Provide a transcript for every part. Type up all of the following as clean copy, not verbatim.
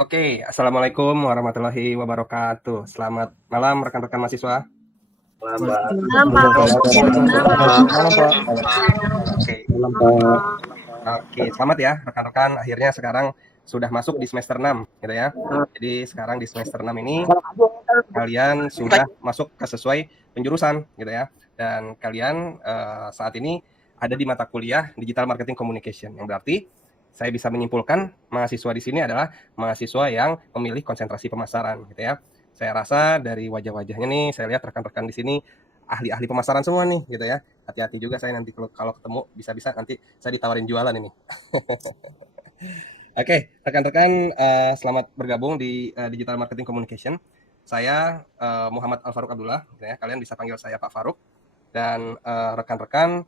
Oke, Assalamualaikum warahmatullahi wabarakatuh. Selamat malam rekan-rekan mahasiswa. Malam, Pak. Malam, Pak. Malam, Pak. Oke, Malam, Pak. oke, selamat ya rekan-rekan. Akhirnya sekarang sudah masuk di semester 6, gitu ya. Jadi sekarang di semester 6 ini kalian sudah masuk ke sesuai penjurusan, gitu ya. Dan kalian saat ini ada di mata kuliah Digital Marketing Communication, yang berarti saya bisa menyimpulkan mahasiswa di sini adalah mahasiswa yang memilih konsentrasi pemasaran, gitu ya. Saya rasa dari wajah-wajahnya nih, saya lihat rekan-rekan di sini ahli-ahli pemasaran semua nih, gitu ya. Hati-hati juga saya nanti kalau ketemu, bisa-bisa nanti saya ditawarin jualan ini. Oke, rekan-rekan, selamat bergabung di Digital Marketing Communication. Saya Muhammad Al-Faruq Abdullah, gitu ya. Kalian bisa panggil saya Pak Faruq. Dan rekan-rekan,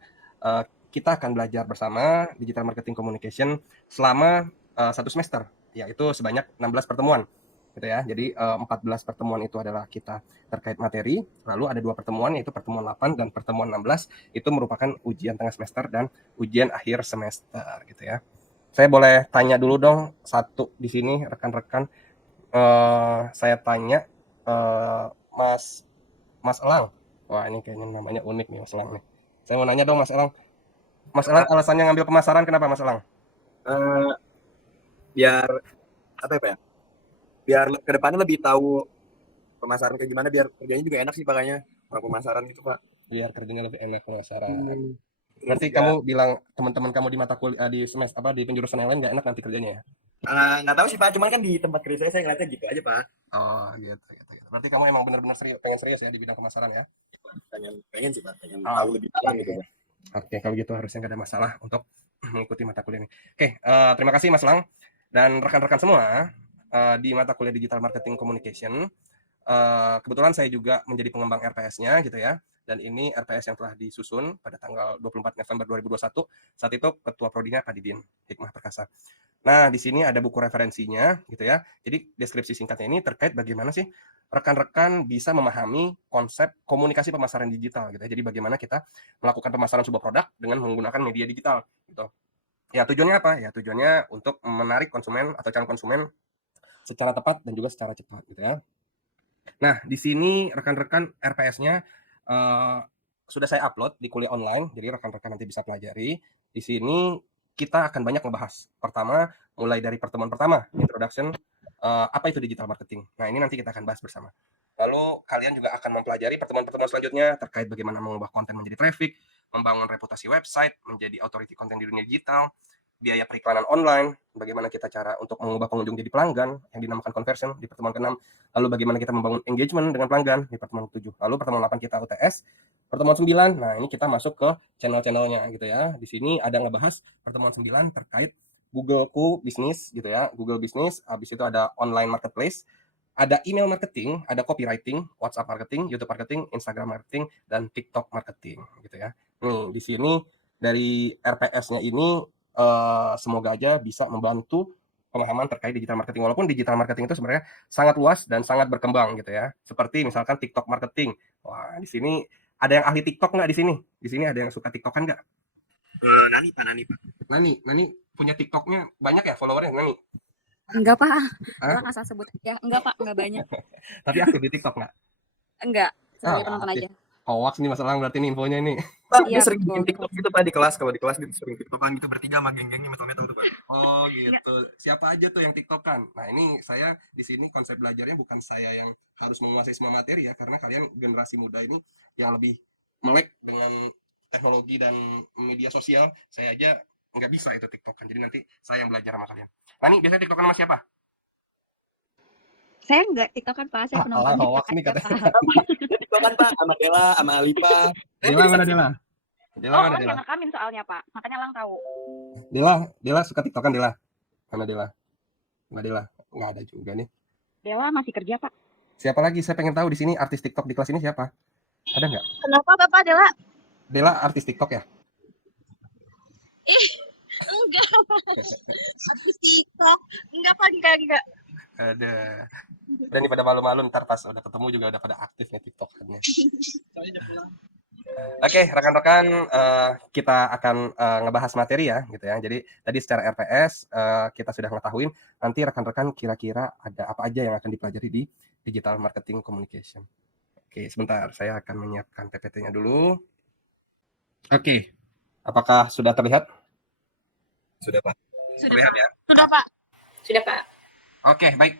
kita akan belajar bersama Digital Marketing Communication selama 1 semester, yaitu sebanyak 16 pertemuan, gitu ya. Jadi 14 pertemuan itu adalah kita terkait materi, lalu ada 2 pertemuan, yaitu pertemuan 8 dan pertemuan 16 itu merupakan ujian tengah semester dan ujian akhir semester, gitu ya. Saya boleh tanya dulu dong satu di sini rekan-rekan. Saya tanya Mas Elang. Wah, ini kayaknya namanya unik nih Mas Elang nih. Saya mau nanya dong Mas Elang. Mas Elang alasannya ngambil pemasaran kenapa Mas Elang? Biar apa ya, Pak? Biar kedepannya lebih tahu pemasaran kayak gimana, biar kerjanya juga enak sih pakainya orang pemasaran gitu, Pak. Biar kerjanya lebih enak pemasaran. Terus Nanti juga kamu bilang teman-teman kamu di mata kuliah di semester di penjurusan yang lain nggak enak nanti kerjanya ya? nggak tahu sih, Pak. Cuman kan di tempat kerja saya ngeliatnya gitu aja, Pak. Oh, gitu. Berarti kamu emang benar-benar pengen serius ya di bidang pemasaran ya? Pengen sih, Pak. Pengen Oh, tahu lebih dalam gitu, Pak. Oke, kalau gitu harusnya nggak ada masalah untuk mengikuti mata kuliah ini. Oke, terima kasih Mas Lang dan rekan-rekan semua di mata kuliah Digital Marketing Communication. Kebetulan saya juga menjadi pengembang RPS-nya gitu ya. Dan ini RPS yang telah disusun pada tanggal 24 November 2021. Saat itu ketua prodinya Pak Didin Hikmah Perkasa. Nah, di sini ada buku referensinya gitu ya. Jadi deskripsi singkatnya ini terkait bagaimana sih rekan-rekan bisa memahami konsep komunikasi pemasaran digital gitu ya. Jadi bagaimana kita melakukan pemasaran sebuah produk dengan menggunakan media digital gitu. Ya tujuannya apa? Ya tujuannya untuk menarik konsumen atau calon konsumen secara tepat dan juga secara cepat gitu ya. Nah, di sini rekan-rekan RPS-nya sudah saya upload di kuliah online, jadi rekan-rekan nanti bisa pelajari. Di sini kita akan banyak membahas. Pertama, mulai dari pertemuan pertama, introduction, apa itu digital marketing. Nah, ini nanti kita akan bahas bersama. Lalu kalian juga akan mempelajari pertemuan-pertemuan selanjutnya terkait bagaimana mengubah konten menjadi traffic, membangun reputasi website, menjadi authority konten di dunia digital, biaya periklanan online, bagaimana kita cara untuk mengubah pengunjung jadi pelanggan yang dinamakan conversion di pertemuan ke-6, lalu bagaimana kita membangun engagement dengan pelanggan di pertemuan ke-7, lalu pertemuan 8 kita UTS, pertemuan 9, nah ini kita masuk ke channel-channelnya gitu ya. Di sini ada ngebahas pertemuan 9 terkait Google-ku bisnis gitu ya, Google bisnis, habis itu ada online marketplace, ada email marketing, ada copywriting, WhatsApp marketing, YouTube marketing, Instagram marketing, dan TikTok marketing gitu ya. Nih, di sini dari RPS-nya ini semoga aja bisa membantu pemahaman terkait digital marketing. Walaupun digital marketing itu sebenarnya sangat luas dan sangat berkembang gitu ya. Seperti misalkan TikTok marketing. Wah, di sini ada yang ahli TikTok nggak di sini? Di sini ada yang suka TikTokan nggak? Nani, Pak. Nani punya TikToknya banyak ya followernya Nani? Enggak, Pak. Hah? Elang asal sebut aja. Enggak, Pak. Enggak banyak. Tapi aktif di TikTok nggak? Enggak. Sebagai Nggak penonton aktif. aja. Hoax nih masalah berarti nih infonya ini. Pak, dia Iya, sering bikin betul. TikTok gitu, Pak, di kelas. Kalau di kelas gitu sering TikTokan gitu bertiga sama geng-gengnya metal-metal tuh, Pak. Oh gitu. Siapa aja tuh yang TikTokan? Nah ini saya di sini konsep belajarnya bukan saya yang harus menguasai semua materi ya, karena kalian generasi muda ini yang lebih melek dengan teknologi dan media sosial. Saya aja nggak bisa itu TikTokan. Jadi nanti saya yang belajar sama kalian. Nani biasanya TikTokan sama siapa? Saya enggak TikTokan, Pak. Saya Alah penonton hoax TikTok nih aja, katanya. Pak. TikTokan, Pak, sama Dela, sama Alipa. Dela mana Dela? Dela Oh, mana Elang Dela? yang rekamin soalnya, Pak. Makanya Elang tahu. Dela suka TikTokan Dela. Mana Dela? Nggak Dela. Nggak ada juga nih. Dewa masih kerja, Pak. Siapa lagi? Saya pengen tahu di sini artis TikTok di kelas ini siapa? Ada nggak? Kenapa, Bapak Dela? Dela artis TikTok ya? Ih, enggak. Habis TikTok. Enggak, Pak. Enggak. Ada. Udah nih pada malu-malu ntar pas udah ketemu juga udah pada aktif nih TikTokannya. Oke, rekan-rekan, kita akan ngebahas materi ya, gitu ya. Jadi tadi secara RPS kita sudah ngetahuin nanti rekan-rekan kira-kira ada apa aja yang akan dipelajari di digital marketing communication. Oke, sebentar, saya akan menyiapkan PPT-nya dulu. Oke, apakah sudah terlihat? Sudah, Pak. Sudah, Terlihat Pak. ya? Sudah, Pak. Sudah, Pak. Oke, baik.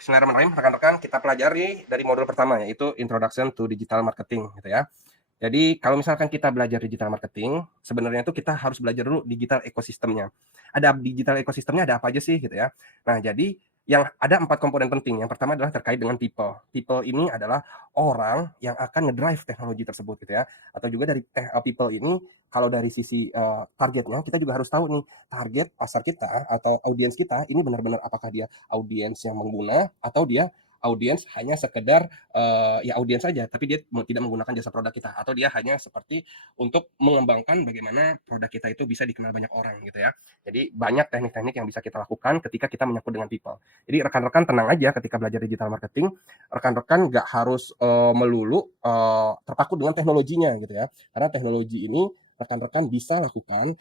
Bismillahirrahmanirrahim, rekan-rekan, kita pelajari dari modul pertama, yaitu Introduction to Digital Marketing, gitu ya. Jadi kalau misalkan kita belajar digital marketing, sebenarnya itu kita harus belajar dulu digital ekosistemnya. Ada digital ekosistemnya ada apa aja sih gitu ya. Nah, jadi yang ada 4 komponen penting. Yang pertama adalah terkait dengan people. People ini adalah orang yang akan ngedrive teknologi tersebut gitu ya. Atau juga dari people ini kalau dari sisi targetnya kita juga harus tahu nih target pasar kita atau audiens kita ini benar-benar apakah dia audiens yang mengguna atau dia audiens hanya sekedar ya audiens saja, tapi dia tidak menggunakan jasa produk kita, atau dia hanya seperti untuk mengembangkan bagaimana produk kita itu bisa dikenal banyak orang gitu ya. Jadi banyak teknik-teknik yang bisa kita lakukan ketika kita menyangkut dengan people. Jadi rekan-rekan tenang aja ketika belajar digital marketing, rekan-rekan nggak harus melulu terpaku dengan teknologinya gitu ya, karena teknologi ini rekan-rekan bisa lakukan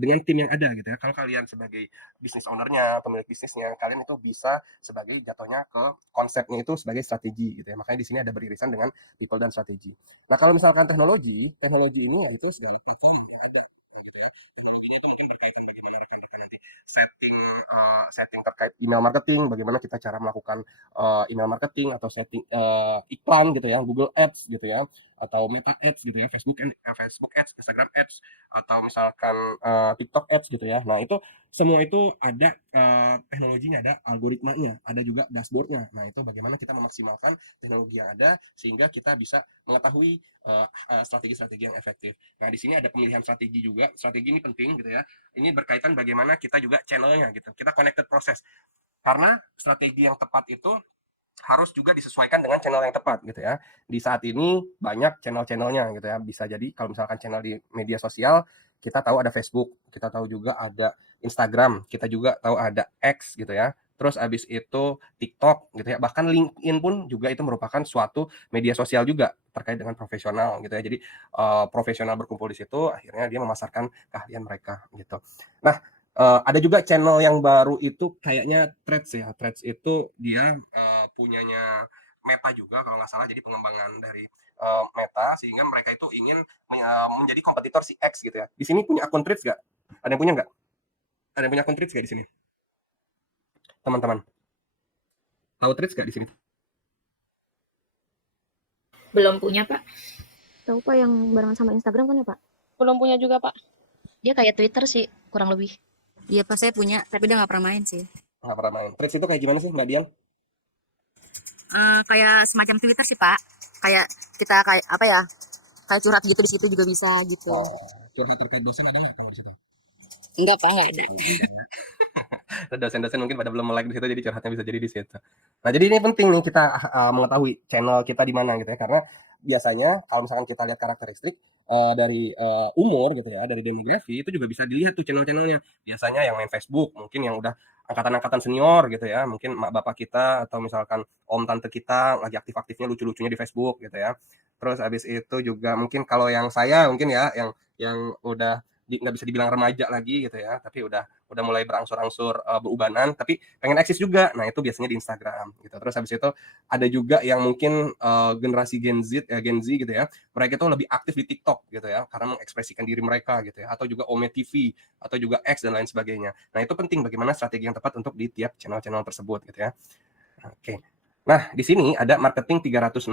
dengan tim yang ada gitu ya. Kalau kalian sebagai bisnis ownernya, pemilik bisnisnya, kalian itu bisa sebagai jatuhnya ke konsepnya itu sebagai strategi gitu ya. Makanya di sini ada beririsan dengan people dan strategi. Nah, kalau misalkan teknologi, teknologi ini yaitu segala platform yang ada gitu ya. Teknologinya itu mungkin berkaitan bagaimana rekan-rekan nanti setting setting terkait email marketing, bagaimana kita cara melakukan email marketing atau setting iklan gitu ya, Google Ads gitu ya, atau Meta Ads gitu ya, Facebook Ads, Instagram Ads, atau misalkan TikTok Ads gitu ya. Nah, itu semua itu ada teknologinya, ada algoritmanya, ada juga dashboardnya. Nah, itu bagaimana kita memaksimalkan teknologi yang ada sehingga kita bisa mengetahui strategi-strategi yang efektif. Nah, di sini ada pemilihan strategi juga. Strategi ini penting gitu ya. Ini berkaitan bagaimana kita juga channelnya gitu. Kita connected proses. Karena strategi yang tepat itu harus juga disesuaikan dengan channel yang tepat gitu ya. Di saat ini banyak channel-channelnya gitu ya. Bisa jadi kalau misalkan channel di media sosial, kita tahu ada Facebook, kita tahu juga ada Instagram, kita juga tahu ada X gitu ya. Terus abis itu TikTok gitu ya. Bahkan LinkedIn pun juga itu merupakan suatu media sosial juga terkait dengan profesional gitu ya. Jadi profesional berkumpul di situ, akhirnya dia memasarkan keahlian mereka gitu. Nah, ada juga channel yang baru itu kayaknya Threads ya. Threads itu dia punyanya Meta juga kalau nggak salah. Jadi pengembangan dari Meta sehingga mereka itu ingin menjadi kompetitor si X gitu ya. Di sini punya akun Threads nggak? Ada yang punya nggak? Ada yang punya akun Threads nggak di sini? Teman-teman, tahu Threads nggak di sini? Belum punya, Pak. Tahu Pak yang barengan sama Instagram kan ya Pak? Belum punya juga, Pak. Dia kayak Twitter sih, kurang lebih. Iya, Pak, saya punya, tapi dia nggak pernah main sih. Nggak pernah main. Threads itu kayak gimana sih Mbak Dian? Kayak semacam Twitter sih, Pak. Kayak kita kayak apa ya? Kayak curhat gitu di situ juga bisa gitu. Oh, curhat terkait dosen ada nggak kalau di situ? Enggak, Pak, nggak ada. Dosen-dosen mungkin pada belum like di situ, jadi curhatnya bisa jadi di situ. Nah, jadi ini penting nih kita mengetahui channel kita di mana gitu ya, karena biasanya kalau misalkan kita lihat karakteristik dari umur gitu ya, dari demografi itu juga bisa dilihat tuh channel-channelnya. Biasanya yang main Facebook mungkin yang udah angkatan-angkatan senior gitu ya, mungkin mak bapak kita atau misalkan om tante kita lagi aktif-aktifnya lucu-lucunya di Facebook gitu ya. Terus habis itu juga mungkin kalau yang saya mungkin ya yang udah nggak bisa dibilang remaja lagi gitu ya, tapi udah mulai berangsur-angsur berubanan, tapi pengen eksis juga. Nah, itu biasanya di Instagram gitu. Terus habis itu ada juga yang mungkin generasi Gen Z gitu ya. Mereka itu lebih aktif di TikTok gitu ya, karena mengekspresikan diri mereka gitu ya, atau juga Ome TV atau juga X dan lain sebagainya. Nah, itu penting bagaimana strategi yang tepat untuk di tiap channel-channel tersebut gitu ya. Oke. Nah, di sini ada marketing 360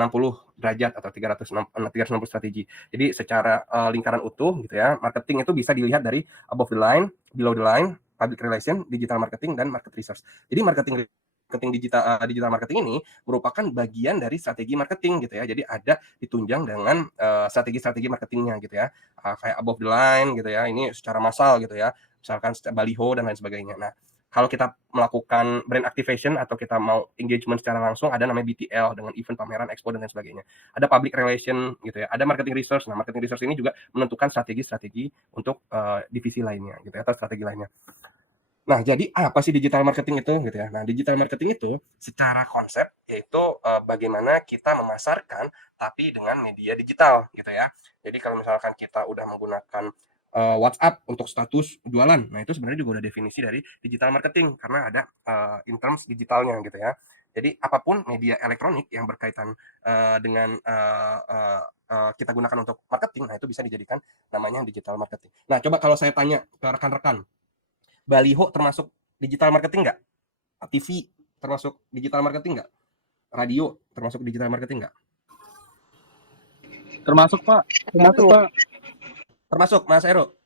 derajat atau 360 strategi. Jadi secara lingkaran utuh gitu ya, marketing itu bisa dilihat dari above the line, below the line, public relation, digital marketing, dan market research. Jadi marketing digital marketing ini merupakan bagian dari strategi marketing gitu ya. Jadi ada ditunjang dengan strategi-strategi marketingnya gitu ya. Kayak above the line gitu ya. Ini secara massal gitu ya. Misalkan baliho dan lain sebagainya. Nah, kalau kita melakukan brand activation atau kita mau engagement secara langsung, ada namanya BTL dengan event, pameran, expo, dan lain sebagainya. Ada public relation gitu ya, ada marketing research. Nah, marketing research ini juga menentukan strategi-strategi untuk divisi lainnya gitu ya, atau strategi lainnya. Nah, jadi apa sih digital marketing itu gitu ya? Nah, digital marketing itu secara konsep yaitu bagaimana kita memasarkan tapi dengan media digital gitu ya. Jadi kalau misalkan kita udah menggunakan WhatsApp untuk status jualan, nah itu sebenarnya juga udah definisi dari digital marketing karena ada in terms digitalnya gitu ya. Jadi apapun media elektronik yang berkaitan dengan kita gunakan untuk marketing, nah itu bisa dijadikan namanya digital marketing. Nah, coba kalau saya tanya ke rekan-rekan, baliho termasuk digital marketing nggak? TV termasuk digital marketing nggak? Radio termasuk digital marketing nggak? Termasuk Pak. Termasuk Pak. Termasuk, Mas Ero.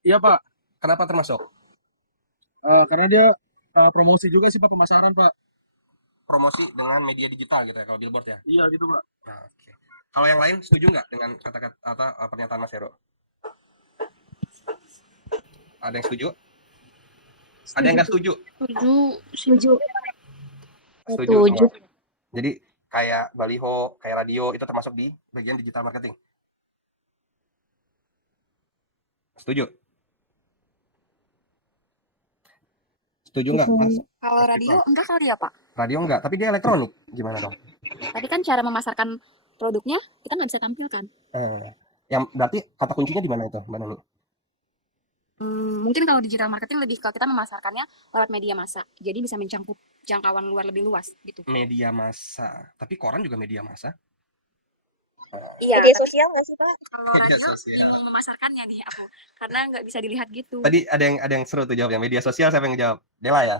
Iya Pak. Kenapa termasuk? Karena dia promosi juga sih Pak, pemasaran Pak. Promosi dengan media digital gitu ya, kalau billboard ya? Iya gitu Pak. Nah, oke. Kalau yang lain setuju nggak dengan kata-kata atau pernyataan Mas Ero? Ada yang setuju? Ada yang nggak setuju? Setuju. Setuju. Setuju. Semua. Jadi kayak baliho, kayak radio itu termasuk di bagian digital marketing. Setuju? Setuju nggak, Mas? Kalau radio enggak kali ya Pak? Radio enggak, tapi dia elektronik. Gimana dong? Tadi kan cara memasarkan produknya kita nggak bisa tampilkan. Yang berarti kata kuncinya di mana itu, Mbak Nani? Mungkin kalau digital marketing lebih ke kita memasarkannya lewat media massa. Jadi bisa mencakup jangkauan luar lebih luas gitu. Media massa. Tapi koran juga media massa. Iya. Media sosial nggak sih Pak? Kalau Media radio sosial. bingung memasarkannya nih aku, karena nggak bisa dilihat gitu. Tadi ada yang seru tuh jawabnya. Media sosial siapa yang jawab? Dela ya?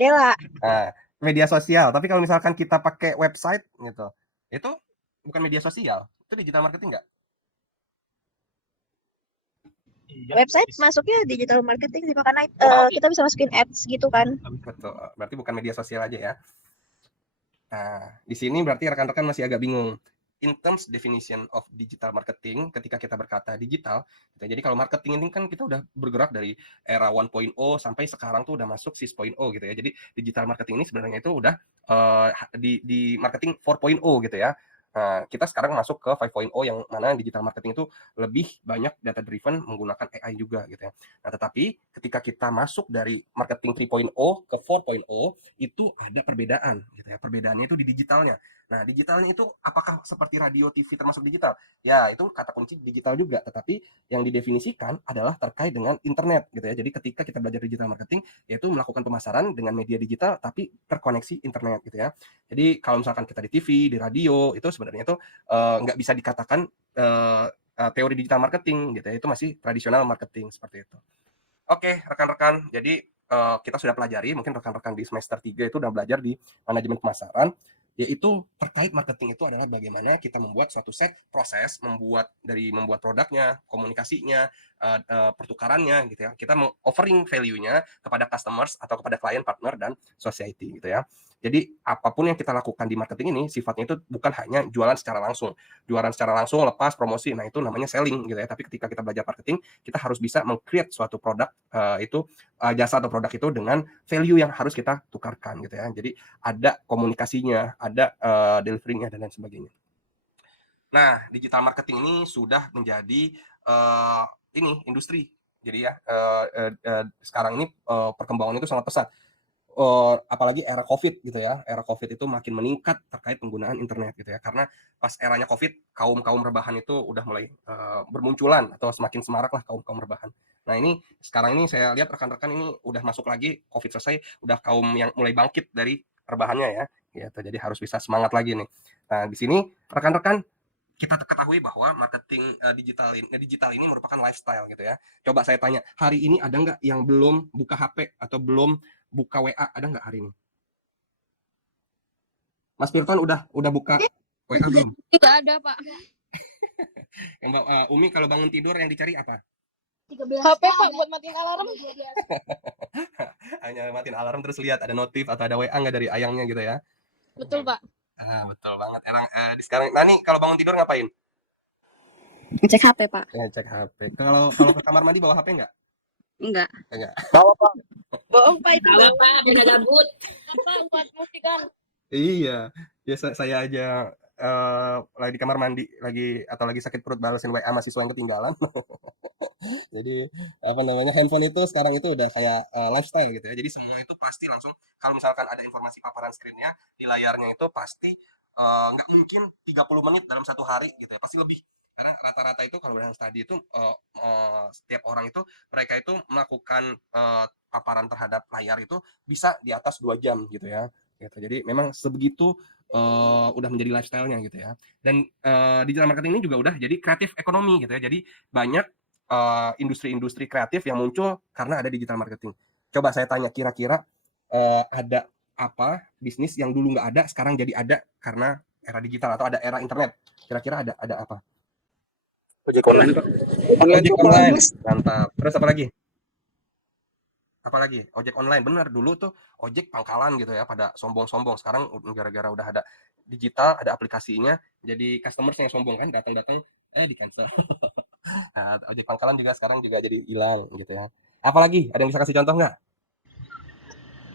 Dela. Nah, media sosial. Tapi kalau misalkan kita pakai website gitu, itu bukan media sosial. Itu digital marketing nggak? Website masuknya digital marketing sih Pak, karena kita bisa masukin ads gitu kan. Betul. Berarti bukan media sosial aja ya. Nah, di sini berarti rekan-rekan masih agak bingung. In terms definition of digital marketing, ketika kita berkata digital, gitu. Jadi kalau marketing ini kan kita udah bergerak dari era 1.0 sampai sekarang tuh udah masuk 6.0 gitu ya. Jadi digital marketing ini sebenarnya itu udah di marketing 4.0 gitu ya. Nah, kita sekarang masuk ke 5.0 yang mana digital marketing itu lebih banyak data driven menggunakan AI juga gitu ya. Nah, tetapi ketika kita masuk dari marketing 3.0 ke 4.0 itu ada perbedaan gitu ya. Perbedaannya itu di digitalnya. Nah, digitalnya itu apakah seperti radio, TV termasuk digital? Ya, itu kata kunci digital juga, tetapi yang didefinisikan adalah terkait dengan internet gitu ya. Jadi ketika kita belajar digital marketing yaitu melakukan pemasaran dengan media digital tapi terkoneksi internet gitu ya. Jadi kalau misalkan kita di TV, di radio itu sebenarnya itu nggak bisa dikatakan teori digital marketing gitu ya. Itu masih tradisional marketing seperti itu. Oke, rekan-rekan. Jadi kita sudah pelajari, mungkin rekan-rekan di semester 3 itu udah belajar di manajemen pemasaran, yaitu terkait marketing itu adalah bagaimana kita membuat suatu set proses, membuat produknya, komunikasinya, pertukarannya gitu ya. Kita offering value-nya kepada customers atau kepada klien, partner, dan society gitu ya. Jadi apapun yang kita lakukan di marketing ini sifatnya itu bukan hanya jualan secara langsung. Jualan secara langsung, lepas, promosi, nah itu namanya selling gitu ya. Tapi ketika kita belajar marketing, kita harus bisa meng-create suatu produk jasa atau produk itu dengan value yang harus kita tukarkan gitu ya. Jadi ada komunikasinya, ada delivery-nya dan lain sebagainya. Nah, digital marketing ini sudah menjadi industri. Jadi ya sekarang ini perkembangan itu sangat pesat. Apalagi era COVID gitu ya. Era COVID itu makin meningkat terkait penggunaan internet gitu ya. Karena pas eranya COVID, kaum rebahan itu udah mulai bermunculan atau semakin semarak lah kaum rebahan. Nah, ini sekarang ini saya lihat rekan-rekan ini udah masuk lagi, COVID selesai, udah kaum yang mulai bangkit dari rebahannya ya. Gitu. Jadi harus bisa semangat lagi nih. Nah, di sini rekan-rekan kita ketahui bahwa marketing digital ini merupakan lifestyle gitu ya. Coba saya tanya, hari ini ada nggak yang belum buka HP atau belum buka WA? Ada nggak hari ini? Mas Firton udah buka WA belum? Tidak ada, Pak. Yang Umi kalau bangun tidur yang dicari apa? HP Pak buat matiin alarm. Hanya matiin alarm terus lihat ada notif atau ada WA nggak dari ayangnya gitu ya? Betul, Pak. Betul banget. Di sekarang Nani kalau bangun tidur ngapain? Ngecek HP Pak. Ngecek HP. Kalau ke kamar mandi bawa HP nggak? Enggak. Enggak. Bawa Pak. Bohong Pak itu. Salah, Pak. Beda gabut. Apa buat musik kan? Iya. Ya saya aja lagi di kamar mandi atau lagi sakit perut balesin WA mahasiswa yang ketinggalan. Jadi apa namanya, handphone itu sekarang itu udah kayak lifestyle gitu ya. Jadi semua itu pasti langsung, kalau misalkan ada informasi paparan screen-nya di layarnya itu pasti nggak mungkin 30 menit dalam satu hari gitu ya, pasti lebih. Karena rata-rata itu kalau dalam studi itu setiap orang itu mereka itu melakukan paparan terhadap layar itu bisa di atas 2 jam gitu ya. Gitu. Jadi memang sebegitu udah menjadi lifestyle-nya gitu ya. Dan digital marketing ini juga udah jadi kreatif ekonomi gitu ya. Jadi banyak industri-industri kreatif yang muncul karena ada digital marketing. Coba saya tanya, kira-kira ada apa bisnis yang dulu nggak ada sekarang jadi ada karena era digital atau ada era internet? Kira-kira ada apa? Ojek online, Pak. Ojek online, mantap. Terus apa lagi? Apalagi ojek online, bener dulu tuh ojek pangkalan gitu ya, pada sombong-sombong. Sekarang gara-gara udah ada digital, ada aplikasinya, jadi customers yang sombong kan, datang-datang di cancel. Nah, ojek pangkalan juga sekarang juga jadi hilang gitu ya. Apalagi ada yang bisa kasih contoh nggak?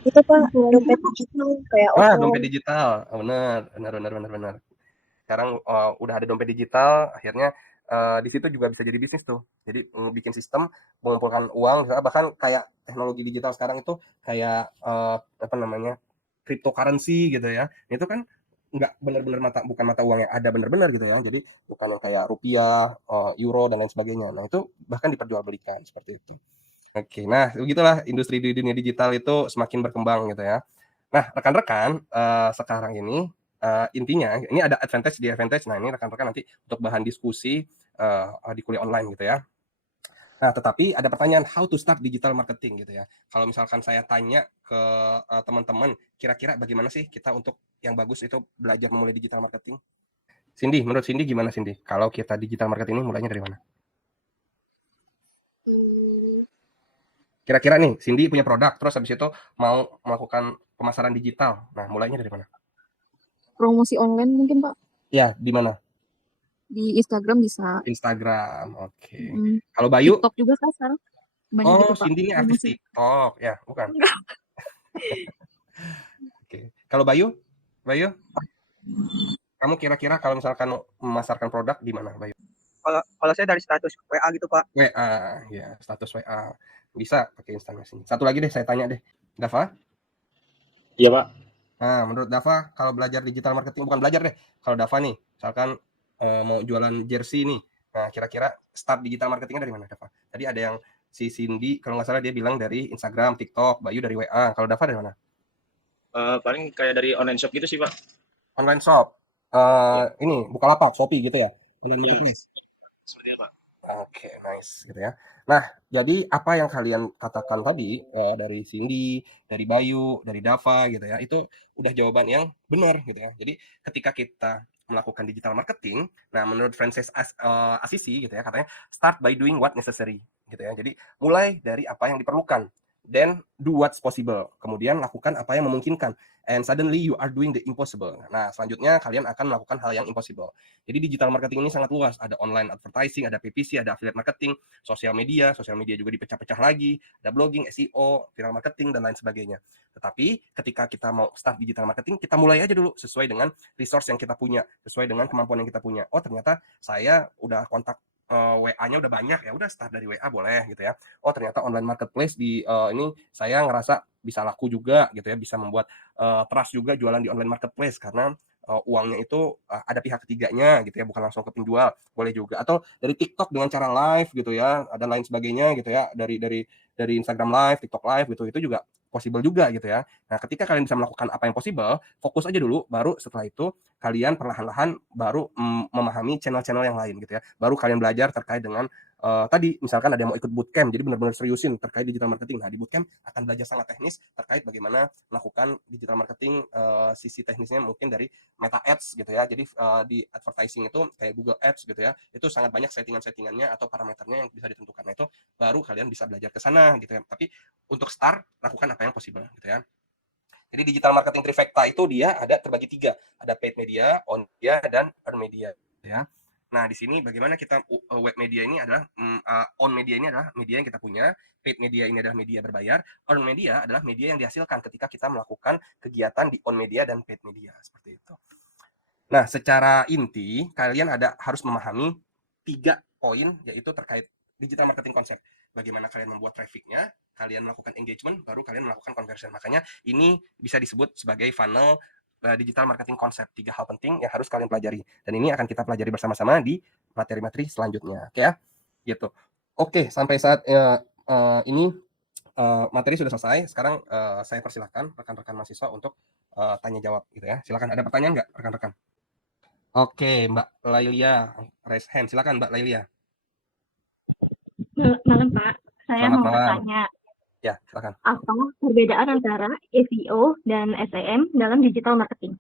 Itu Pak, dompet digital kayak Dompet digital. Oh, benar. Sekarang udah ada dompet digital, akhirnya di situ juga bisa jadi bisnis tuh. Jadi bikin sistem mengumpulkan uang, bahkan kayak teknologi digital sekarang itu kayak apa namanya, cryptocurrency gitu ya. Itu kan nggak benar-benar bukan mata uang yang ada benar-benar gitu ya. Jadi bukan yang kayak rupiah, euro dan lain sebagainya. Nah itu bahkan diperjualbelikan seperti itu. Oke, nah begitulah industri di dunia digital itu semakin berkembang gitu ya. Nah rekan-rekan, sekarang ini intinya ini ada advantage di advantage. Nah ini rekan-rekan nanti untuk bahan diskusi di kuliah online gitu ya. Nah tetapi ada pertanyaan, how to start digital marketing gitu ya. Kalau misalkan saya tanya ke teman-teman, kira-kira bagaimana sih kita untuk yang bagus itu belajar memulai digital marketing? Cindy, menurut Cindy gimana Cindy? Kalau kita digital marketing ini mulainya dari mana? Kira-kira nih, Cindy punya produk, terus habis itu mau melakukan pemasaran digital. Nah, mulainya dari mana? Promosi online mungkin Pak, Ya, di mana? di Instagram bisa. Instagram, oke. Mm, Kalau Bayu? TikTok juga kan sekarang banyak Oh, gitu Pak Cindy ini artis promosi. TikTok, ya, bukan? Oke. Kalau Bayu? Bayu, kamu kira-kira kalau misalkan memasarkan produk di mana, Bayu? Kalau saya dari status WA gitu Pak. WA, ya, status WA. Bisa pakai instant messaging. Satu lagi deh, saya tanya deh. Dava? Iya, Pak. Nah, menurut Dava, kalau belajar digital marketing, bukan belajar deh. Kalau Dava nih, misalkan mau jualan jersey nih. Nah, kira-kira start digital marketingnya dari mana, Dava? Tadi ada yang si Cindy, kalau nggak salah dia bilang dari Instagram, TikTok, Bayu dari WA. Kalau Dava dari mana? Paling kayak dari online shop gitu sih Pak. Online shop. Ya. Ini Bukalapak, Shopee gitu ya? Online marketplace. Seperti apa? Oke, nice gitu ya. Nah, jadi apa yang kalian katakan tadi dari Cindy, dari Bayu, dari Dava gitu ya, itu udah jawaban yang benar gitu ya. Jadi ketika kita melakukan digital marketing, nah menurut Frances Assisi gitu ya, katanya start by doing what necessary gitu ya. Jadi mulai dari apa yang diperlukan, then do what's possible. Kemudian lakukan apa yang memungkinkan, and suddenly you are doing the impossible. Nah, selanjutnya kalian akan melakukan hal yang impossible. Jadi digital marketing ini sangat luas, ada online advertising, ada PPC, ada affiliate marketing, sosial media juga dipecah-pecah lagi, ada blogging, SEO, viral marketing dan lain sebagainya. Tetapi ketika kita mau start digital marketing, kita mulai aja dulu sesuai dengan resource yang kita punya, sesuai dengan kemampuan yang kita punya. Oh, ternyata saya udah kontak WA-nya udah banyak, ya udah start dari WA boleh gitu ya. Oh, ternyata online marketplace di ini saya ngerasa bisa laku juga gitu ya, bisa membuat trust juga jualan di online marketplace karena uangnya itu ada pihak ketiganya gitu ya, bukan langsung ke penjual, boleh juga. Atau dari TikTok dengan cara live gitu ya, dan lain sebagainya gitu ya, dari Instagram live, TikTok live gitu, itu juga possible juga gitu ya. Nah, ketika kalian bisa melakukan apa yang possible, fokus aja dulu, baru setelah itu kalian perlahan-lahan baru memahami channel-channel yang lain gitu ya. Baru kalian belajar terkait dengan tadi misalkan ada yang mau ikut bootcamp, jadi benar-benar seriusin terkait digital marketing. Nah, di bootcamp akan belajar sangat teknis terkait bagaimana melakukan digital marketing, sisi teknisnya mungkin dari Meta Ads gitu ya. Jadi di advertising itu kayak Google Ads gitu ya, itu sangat banyak settingan-settingannya atau parameternya yang bisa ditentukan. Nah, itu baru kalian bisa belajar ke sana gitu ya. Tapi untuk start, lakukan apa yang possible gitu ya. Jadi digital marketing trifecta itu dia ada terbagi 3, ada paid media, on media, dan earned media ya. Nah, di sini bagaimana kita web media ini adalah on media ini adalah media yang kita punya, paid media ini adalah media berbayar, earned media adalah media yang dihasilkan ketika kita melakukan kegiatan di on media dan paid media seperti itu. Nah, secara inti kalian harus memahami 3 poin, yaitu terkait digital marketing konsep. Bagaimana kalian membuat traffic-nya, kalian melakukan engagement, baru kalian melakukan conversion. Makanya ini bisa disebut sebagai funnel digital marketing konsep. 3 hal penting yang harus kalian pelajari. Dan ini akan kita pelajari bersama-sama di materi-materi selanjutnya. Oke ya? Gitu. Oke, sampai saat ini materi sudah selesai. Sekarang saya persilahkan rekan-rekan mahasiswa untuk tanya jawab gitu ya. Silakan, ada pertanyaan nggak rekan-rekan? Oke, Mbak Lailia, raise hand. Silakan Mbak Lailia. Malam Pak, saya Selamat mau malam. bertanya, Ya, silakan. apa perbedaan antara SEO dan SEM dalam digital marketing?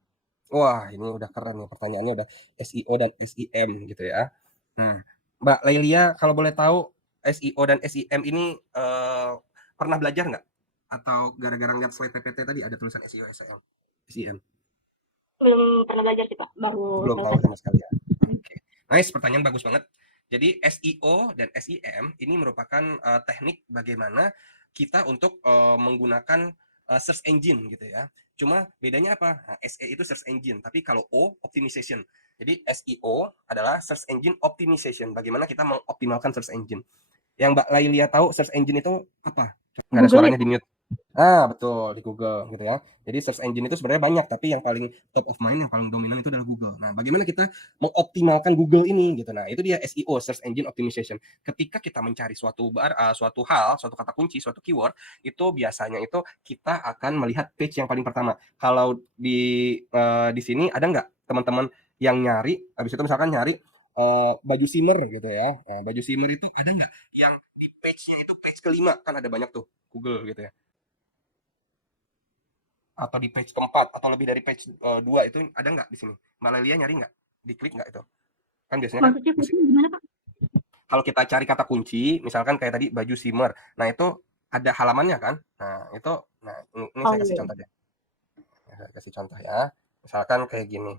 Wah, ini udah keren nih pertanyaannya, udah SEO dan SEM gitu ya. Nah, Mbak Lailia, kalau boleh tahu SEO dan SEM ini pernah belajar nggak? Atau gara-gara ngeliat slide PPT tadi ada tulisan SEO, SEM? Belum pernah belajar sih Pak, baru Belum tahu selesai. sama sekali ya. Oke. Nice, pertanyaan bagus banget. Jadi SEO dan SEM ini merupakan teknik bagaimana kita untuk menggunakan search engine gitu ya. Cuma bedanya apa? Nah, SE itu search engine, tapi kalau O optimization. Jadi SEO adalah search engine optimization. Bagaimana kita mengoptimalkan search engine. Yang Mbak Lailia tahu search engine itu apa? Nggak ada Google suaranya ya? di mute. Ah, betul, di Google gitu ya. Jadi search engine itu sebenarnya banyak, tapi yang paling top of mind, yang paling dominan itu adalah Google. Nah, bagaimana kita mengoptimalkan Google ini gitu. Nah, itu dia SEO, search engine optimization. Ketika kita mencari suatu hal, suatu kata kunci, suatu keyword, itu biasanya itu kita akan melihat page yang paling pertama. Kalau di sini ada nggak teman-teman yang nyari, habis itu misalkan nyari baju simmer gitu ya. Nah, baju simmer itu ada nggak yang di page-nya itu page kelima, kan ada banyak tuh Google gitu ya, atau di page keempat atau lebih dari page 2 itu ada nggak di sini? Mbak Lelia nyari nggak? Diklik nggak itu? Kan biasanya kan Maksudnya kunci gimana Pak? kalau kita cari kata kunci, misalkan kayak tadi baju simmer, nah itu ada halamannya kan? Nah itu, nah ini Oh saya kasih iya. contoh deh. Saya kasih contoh ya. Misalkan kayak gini.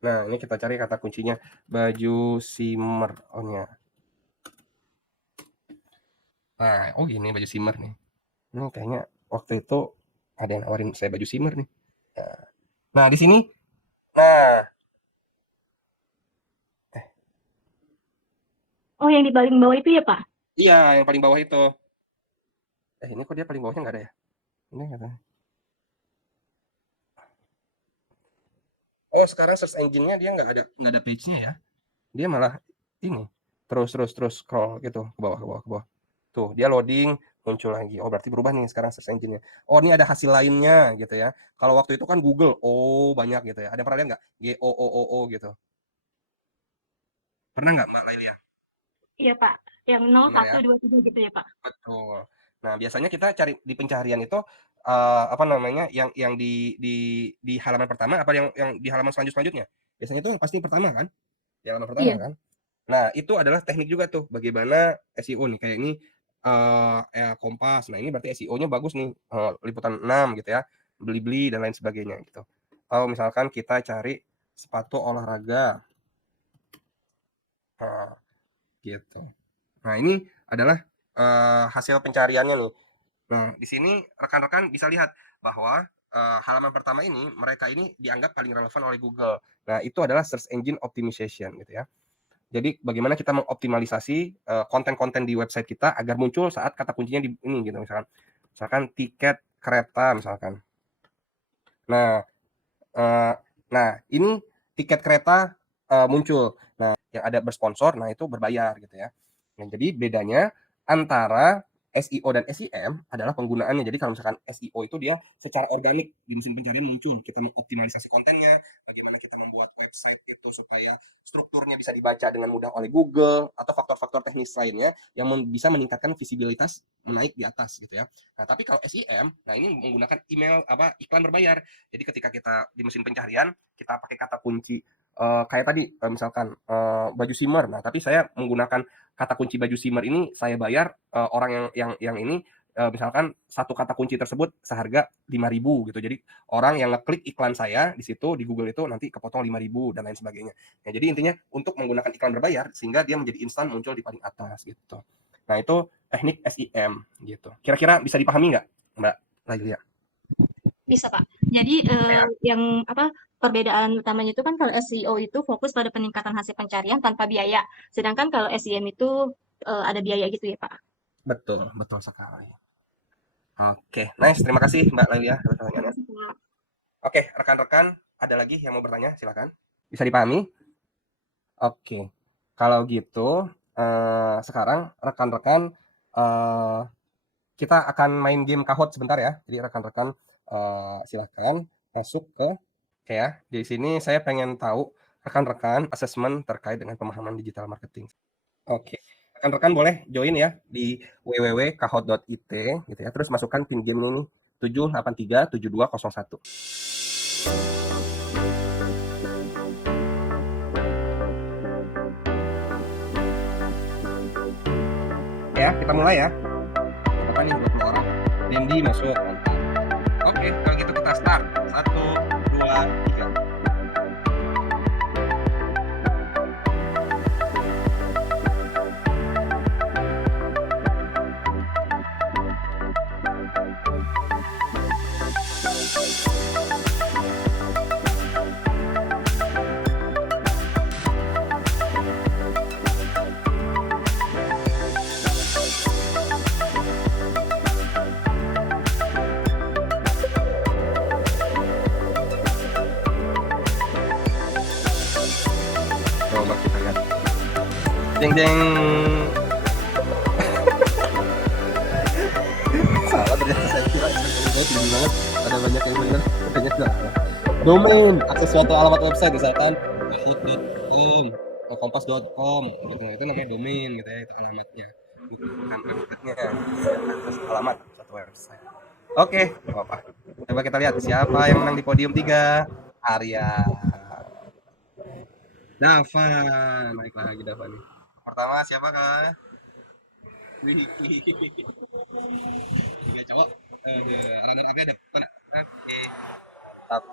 Nah ini kita cari kata kuncinya baju simmer. Oh ya. Nah, oh gini baju simmer nih. Ini kayaknya waktu itu ada yang nawarin saya baju simmer nih. Nah, di sini, nah, Oh yang di paling bawah itu ya Pak? iya yang paling bawah itu. Ini kok dia paling bawahnya nggak ada ya? Ini nggak ada. Oh, sekarang search engine-nya dia nggak ada page-nya ya. Dia malah ini terus scroll gitu ke bawah. Tuh, dia loading, muncul lagi. Oh, berarti berubah nih sekarang search engine-nya. Oh, ini ada hasil lainnya gitu ya. Kalau waktu itu kan Google, oh banyak gitu ya. Ada pernah lihat nggak? GOOO gitu. Pernah nggak Mbak Lailia? Iya Pak, yang 0, Benar ya? 1, 2, 3 gitu ya Pak? Betul. Nah, biasanya kita cari di pencarian itu apa namanya? Yang di halaman pertama apa yang di halaman selanjutnya? Biasanya itu pasti pertama kan? Di halaman pertama Iya. kan? Nah, itu adalah teknik juga tuh bagaimana SEO nih kayak ini Kompas. Nah, ini berarti SEO-nya bagus nih. Liputan 6 gitu ya. Beli-beli dan lain sebagainya gitu. Atau misalkan kita cari sepatu olahraga. Nah, gitu. Nah, ini adalah hasil pencariannya nih. Nah, di sini rekan-rekan bisa lihat bahwa halaman pertama ini mereka ini dianggap paling relevan oleh Google. Nah, itu adalah search engine optimization gitu ya. Jadi bagaimana kita mengoptimalisasi konten-konten di website kita agar muncul saat kata kuncinya di ini gitu misalkan tiket kereta misalkan. Nah, ini tiket kereta muncul. Nah, yang ada bersponsor, nah itu berbayar gitu ya. Nah, jadi bedanya antara SEO dan SEM adalah penggunaannya. Jadi kalau misalkan SEO itu dia secara organik di mesin pencarian muncul. Kita mengoptimalisasi kontennya, bagaimana kita membuat website itu supaya strukturnya bisa dibaca dengan mudah oleh Google atau faktor-faktor teknis lainnya yang bisa meningkatkan visibilitas menaik di atas gitu ya. Nah, tapi kalau SEM, nah ini menggunakan iklan berbayar. Jadi ketika kita di mesin pencarian, kita pakai kata kunci kayak tadi misalkan baju simmer. Nah, tapi saya menggunakan kata kunci baju simmer ini saya bayar orang yang ini misalkan satu kata kunci tersebut seharga 5.000 gitu. Jadi orang yang ngeklik iklan saya di situ di Google itu nanti kepotong 5.000 dan lain sebagainya. Ya, jadi intinya untuk menggunakan iklan berbayar sehingga dia menjadi instan muncul di paling atas gitu. Nah, itu teknik SEM gitu. Kira-kira bisa dipahami nggak, Mbak Lailia? Bisa, Pak. Jadi yang perbedaan utamanya itu kan kalau SEO itu fokus pada peningkatan hasil pencarian tanpa biaya. Sedangkan kalau SEM itu ada biaya gitu ya, Pak. Betul sekali. Oke, nice. Terima kasih Mbak Lailia atas pertanyaannya. Oke, rekan-rekan, ada lagi yang mau bertanya? Silakan. Bisa dipahami? Oke, kalau gitu sekarang rekan-rekan kita akan main game Kahoot sebentar ya. Jadi rekan-rekan silakan masuk ke ya. Di sini saya pengen tahu rekan-rekan asesmen terkait dengan pemahaman digital marketing. Oke. Rekan-rekan boleh join ya di www.kahoot.it gitu ya. Terus masukkan pin game ini 7837201. Ya, kita mulai ya. Apa nih 20 orang? Dendi masuk. Oke, kalau gitu kita start. 1, 2, 3. Coba kita lihat. Jeng jeng. Salah ternyata saya kira tinggi banget. Ada banyak yang benar. Banyak nggak? Domain, akses suatu alamat website misalkan kahoot.com atau kompas.com gitu. Itu namanya domain gitu ya, itu alamatnya. Bukan alamatnya, akses alamat suatu website. Oke, apa? Coba kita lihat siapa yang menang di podium 3. Arya. Dava, naik lagi Dava nih. Pertama siapa kak? Tiga cowok. Runner up-nya depan. Oke. Mantap.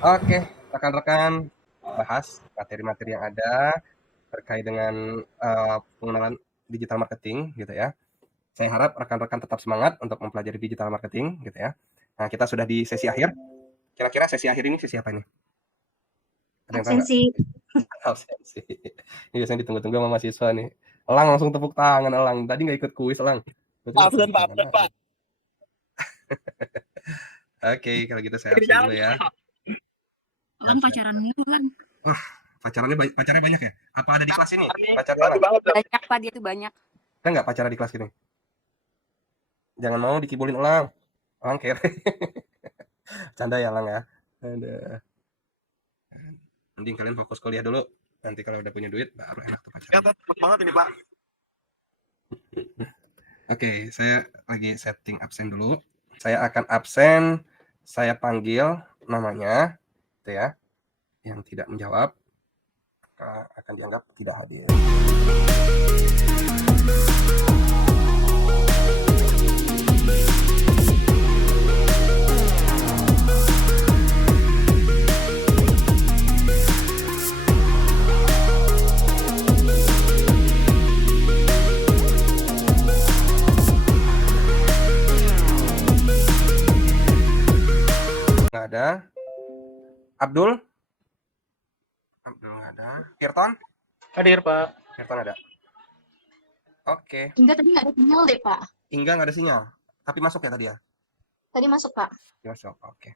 Oke, rekan-rekan bahas materi-materi yang ada terkait dengan pengenalan digital marketing gitu ya. Saya harap rekan-rekan tetap semangat untuk mempelajari digital marketing gitu ya. Nah, kita sudah di sesi akhir. Kira-kira sesi akhir ini sesi apa nih? Ada yang tahu nggak? Absensi. Ini biasanya ditunggu-tunggu sama mahasiswa nih. Elang langsung tepuk tangan, Elang. Tadi nggak ikut kuis, Elang. Absen, Pak. Oke, kalau gitu saya absen dulu ya. Elang pacarannya kan? Wah, pacarnya banyak ya? Apa ada di kelas ini? Pacarnya Elang? Banyak Pak, dia tuh banyak. Ada nggak pacarnya di kelas ini? Jangan mau dikibulin Elang. Elang kere. Canda ya Elang ya. Ada. Mending kalian fokus kuliah dulu. Nanti kalau udah punya duit baru enak tuh pacaran. Ya, cepet banget ini, Pak. Oke, saya lagi setting absen dulu. Saya akan absen, saya panggil namanya, gitu ya. Yang tidak menjawab akan dianggap tidak hadir. Nggak ada. Abdul nggak ada. Firton? Hadir, Pak. Firton ada. Oke. Hingga tadi nggak ada sinyal deh, Pak. Hingga nggak ada sinyal. Tapi masuk ya tadi ya? Tadi masuk, Pak. Masuk, oke.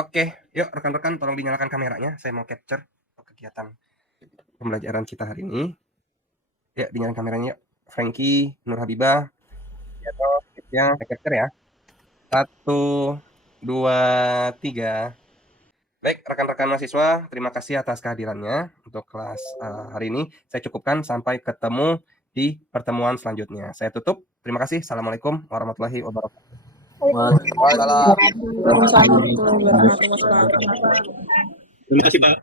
Oke, yuk rekan-rekan tolong dinyalakan kameranya. Saya mau capture kegiatan pembelajaran kita hari ini. Ya, dinyalakan kameranya yuk. Frankie, Nur Habibah. Ya, capture ya. 1, 2, 3. Baik, rekan-rekan mahasiswa, terima kasih atas kehadirannya untuk kelas hari ini. Saya cukupkan, sampai ketemu di pertemuan selanjutnya. Saya tutup. Terima kasih. Assalamualaikum warahmatullahi wabarakatuh. Waalaikumsalam. Waalaikumsalam warahmatullahi wabarakatuh. Terima kasih Pak.